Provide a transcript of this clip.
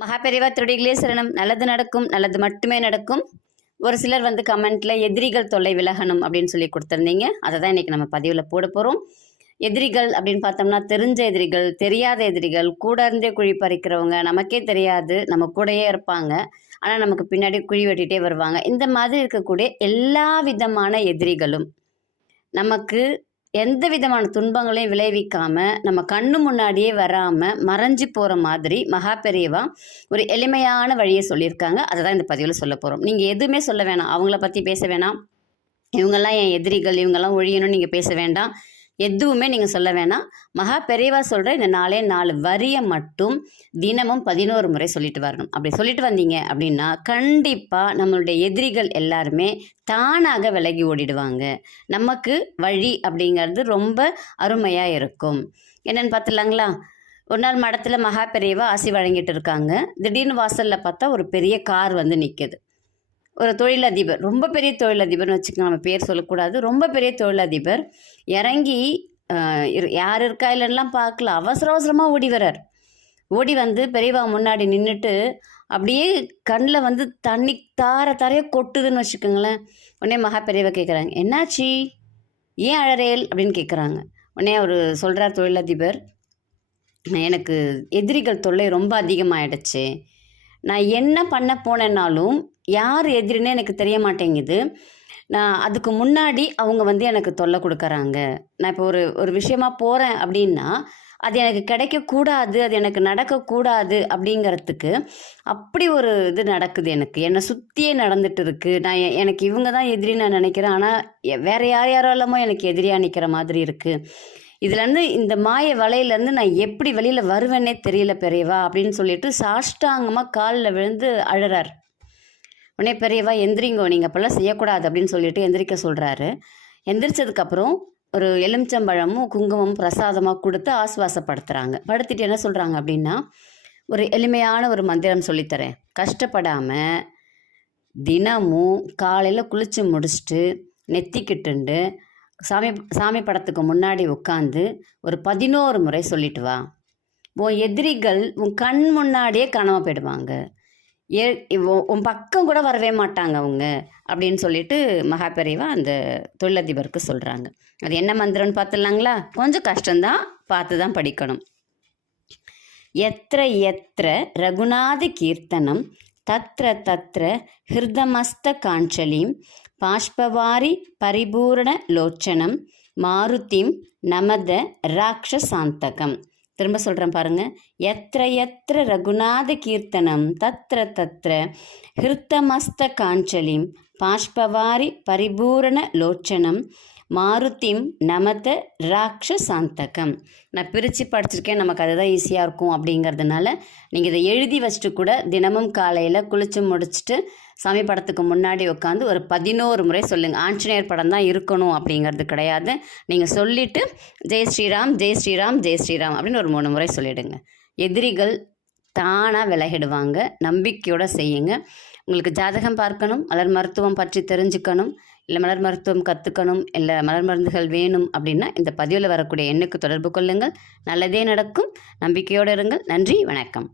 மகாபெரிவா திருடிகளே சரணம். நல்லது நடக்கும் நல்லது மட்டுமே நடக்கும். ஒரு சிலர் வந்து கமெண்ட்ல எதிரிகள் தொல்லை விலகணும் அப்படின்னு சொல்லி கொடுத்துருந்தீங்க. அதை தான் இன்னைக்கு நம்ம பதிவில் போட போகிறோம் எதிரிகள் அப்படின்னு பார்த்தோம்னா தெரிஞ்ச எதிரிகள் தெரியாத எதிரிகள் கூட இருந்தே குழி பறிக்கிறவங்க நமக்கே தெரியாது நம்ம கூடயே இருப்பாங்க. ஆனால் நமக்கு பின்னாடி குழி வெட்டிகிட்டே வருவாங்க. இந்த மாதிரி இருக்கக்கூடிய எல்லா விதமான எதிரிகளும் நமக்கு எந்த விதமான துன்பங்களையும் விளைவிக்காம நம்ம கண்ணு முன்னாடியே வராம மறைஞ்சு போற மாதிரி மகா பெரியவா ஒரு எளிமையான வழியை சொல்லியிருக்காங்க. அதை தான் இந்த பதிவில் சொல்ல போறோம். நீங்க எதுவுமே சொல்ல வேணாம். அவங்கள பத்தி பேச வேணாம். இவங்கெல்லாம் என் எதிரிகள் இவங்கெல்லாம் ஒழியணும்னு நீங்கள் பேச வேண்டாம். எதுவுமே நீங்கள் சொல்ல வேணாம். மகா பெரியவா சொல்கிற இந்த நாலே நாலு வரியை மட்டும் தினமும் பதினோரு முறை சொல்லிட்டு வரணும். அப்படி சொல்லிட்டு வந்தீங்க அப்படின்னா கண்டிப்பாக நம்மளுடைய எதிரிகள் எல்லாருமே தானாக விலகி ஓடிடுவாங்க. நமக்கு வழி அப்படிங்கிறது ரொம்ப அருமையாக இருக்கும். என்னென்னு பார்த்துலாங்களா ஒரு நாள் மடத்தில் மகா பெரியவா ஆசி வழங்கிட்டு இருக்காங்க. திடீர்னு வாசலில் பார்த்தா ஒரு பெரிய கார் வந்து நிற்குது ஒரு தொழிலதிபர் ரொம்ப பெரிய தொழிலதிபர்னு வச்சுக்கோங்க நம்ம பேர் சொல்லக்கூடாது. ரொம்ப பெரிய தொழிலதிபர் இறங்கி இரு- யார் இருக்கா இல்லைன்னா பார்க்கல. அவசர அவசரமாக ஓடி வரார் ஓடி வந்து பெரியவா முன்னாடி நின்றுட்டு அப்படியே கண்ணில் வந்து தண்ணி தார தாரையே கொட்டுதுன்னு வச்சுக்கோங்களேன். உடனே மகா பெரியவா கேட்குறாங்க என்னாச்சு? ஏன் அழறேல்? அப்படின்னு கேட்குறாங்க உடனே அவர் சொல்கிறார் தொழிலதிபர் எனக்கு எதிரிகள் தொல்லை ரொம்ப அதிகமாகிடுச்சு நான் என்ன பண்ண போனேன்னாலும் யார் எதிரின்னு எனக்கு தெரிய மாட்டேங்குது. நான் அதுக்கு முன்னாடி அவங்க வந்து எனக்கு தொல்லை கொடுக்குறாங்க. நான் இப்போ ஒரு ஒரு விஷயமா போகிறேன் அப்படின்னா அது எனக்கு கிடைக்கக்கூடாது அது எனக்கு நடக்கக்கூடாது அப்படிங்கிறதுக்கு அப்படி ஒரு இது நடக்குது எனக்கு. என்னை சுற்றியே நடந்துட்டு இருக்கு. நான் எனக்கு இவங்க தான் எதிரி நான் நினைக்கிறேன். ஆனால் வேற யார் யாரோ இல்லாமல் எனக்கு எதிரியாக நிற்கிற மாதிரி இருக்குது இதுலேருந்து இந்த மாய வலையிலேருந்து நான் எப்படி வெளியில் வருவேனே தெரியல பெரியவா அப்படின்னு சொல்லிட்டு சாஷ்டாங்கமாக காலில் விழுந்து அழறார். உடனே பெரியவா எந்திரிங்கோ நீங்கள் அப்போல்லாம் செய்யக்கூடாது அப்படின்னு சொல்லிட்டு எந்திரிக்க சொல்கிறாரு எந்திரிச்சதுக்கப்புறம் ஒரு எலுமிச்சம்பழமும் குங்குமம் பிரசாதமாக கொடுத்து ஆசுவாசப்படுத்துகிறாங்க படுத்திட்டு என்ன சொல்கிறாங்க அப்படின்னா ஒரு எளிமையான ஒரு மந்திரம் சொல்லித்தரேன். கஷ்டப்படாமல் தினமும் காலையில் குளித்து முடிச்சுட்டு நெத்திக்கிட்டுண்டு சாமி சாமி படத்துக்கு முன்னாடி உட்காந்து ஒரு பதினோரு முறை சொல்லிட்டு வா. உன் எதிரிகள் உன் கண் முன்னாடியே காணாம போயிடுவாங்க. ஏ உன் பக்கம் கூட வரவே மாட்டாங்க அவங்க அப்படின்னு சொல்லிட்டு மகாபெரிவா அந்த தொழிலதிபருக்கு சொல்கிறாங்க அது என்ன மந்திரம்னு பார்த்துடலாங்களா கொஞ்சம் கஷ்டம்தான் பார்த்து தான் படிக்கணும். எத்திர எத்திர ரகுநாத கீர்த்தனம் தத்ர தத்ர ஹிருதமஸ்த காஞ்சலிம் பாஷ்பவாரி பரிபூரண லோச்சனம் மாருதிம் நமத ராட்சசாந்தகம். திரும்ப சொல்கிறேன் பாருங்க. எத்திர எத்திர ரகுநாத கீர்த்தனம் தத்ர தத்திர ஹிருத்தமஸ்த காஞ்சலிம் பாஷ்பவாரி பரிபூரண லோச்சனம் மாருத்திம் நமத ராட்சசாந்தகம். நான் பிரித்து படிச்சிருக்கேன். நமக்கு அதுதான் ஈஸியாக இருக்கும் அப்படிங்கிறதுனால நீங்கள் இதை எழுதி வச்சுட்டு கூட தினமும் காலையில் குளித்து முடிச்சுட்டு சாமி படத்துக்கு முன்னாடி உட்காந்து ஒரு பதினோரு முறை சொல்லுங்கள் ஆஞ்சநேயர் படம் தான் இருக்கணும் அப்படிங்கிறது கிடையாது. நீங்கள் சொல்லிவிட்டு ஜெய் ஸ்ரீராம் ஜெய் ஸ்ரீராம் ஜெய் ஸ்ரீராம் அப்படின்னு ஒரு மூணு முறை சொல்லிவிடுங்க எதிரிகள் தானாக விலகிடுவாங்க. நம்பிக்கையோடு செய்யுங்க. உங்களுக்கு ஜாதகம் பார்க்கணும். மலர் மருத்துவம் பற்றி தெரிஞ்சுக்கணும். இல்லை மலர் மருத்துவம் கற்றுக்கணும் இல்லை மலர் மருந்துகள் வேணும் அப்படின்னா இந்த பதிவில் வரக்கூடிய எண்ணுக்கு தொடர்பு கொள்ளுங்கள். நல்லதே நடக்கும். நம்பிக்கையோடு இருங்கள். நன்றி வணக்கம்.